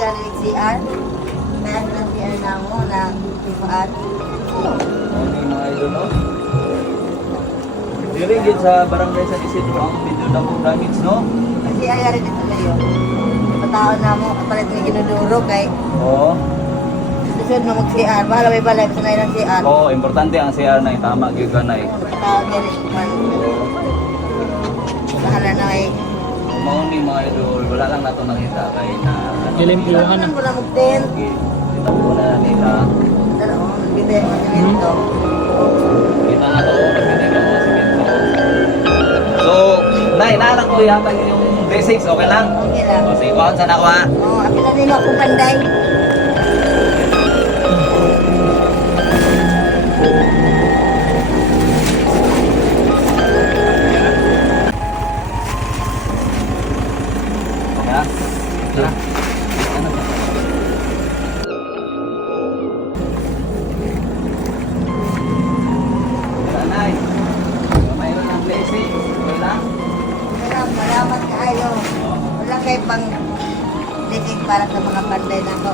galing ng CR. Kaya ng CR na mo na ipaat. Ano yung mga idol, no? Diringgit sa barangay sa Isidro ang video na kong damage, no? Kasi ayari dito kayo. Patao na mo, kapalit ng ginuduro kay Oo. susunod mo mag-CR. Bahala may balay, basta na ng CR. Oo, importante ang CR na tama, gyud ka na eh. Patao galing man. Bahala na kay Mauni mga idol, wala lang nato nakita kay na Lilimpiwangan na. Saan ko na mag-tent? Okay, kita po na nila. Dala ko, nagbibigay ko ng ito. Kita na to, nagbigay ng mga simento. So, naanak ko yata yung basics, okay lang? Okay lang. O sige, kuhan sana ako ha. Oo, apila nila akong panday. Okay ha? Tara. Nanay, mayroon ng blessing. Okay lang? Salamat kayo. Wala kayo pang lising para sa mga panday na ako.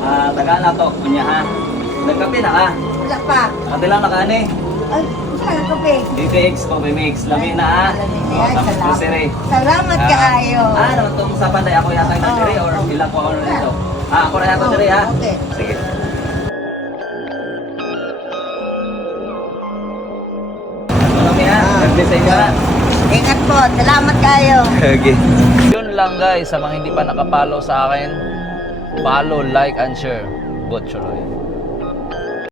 Ha? Tagaan na to, kunya ha. Nagkape na ka. Wala pa. Ate lang nakaani. Ay, saan ako pe? DTX, Coffee Mix, lamin na ha. Ay, Tapos salamat. grocery. Salamat kayo. Naman itong sa panday ako yata yung diri or ilang ko ako na dito? Ako na yata diri ha. Okay. Sige. Kami ha, nag-design ka na. Ingat po. Salamat kayo. Okay. Yun lang guys, sa mga hindi pa nakapollow sa akin, follow, like, and share. Botcholoy.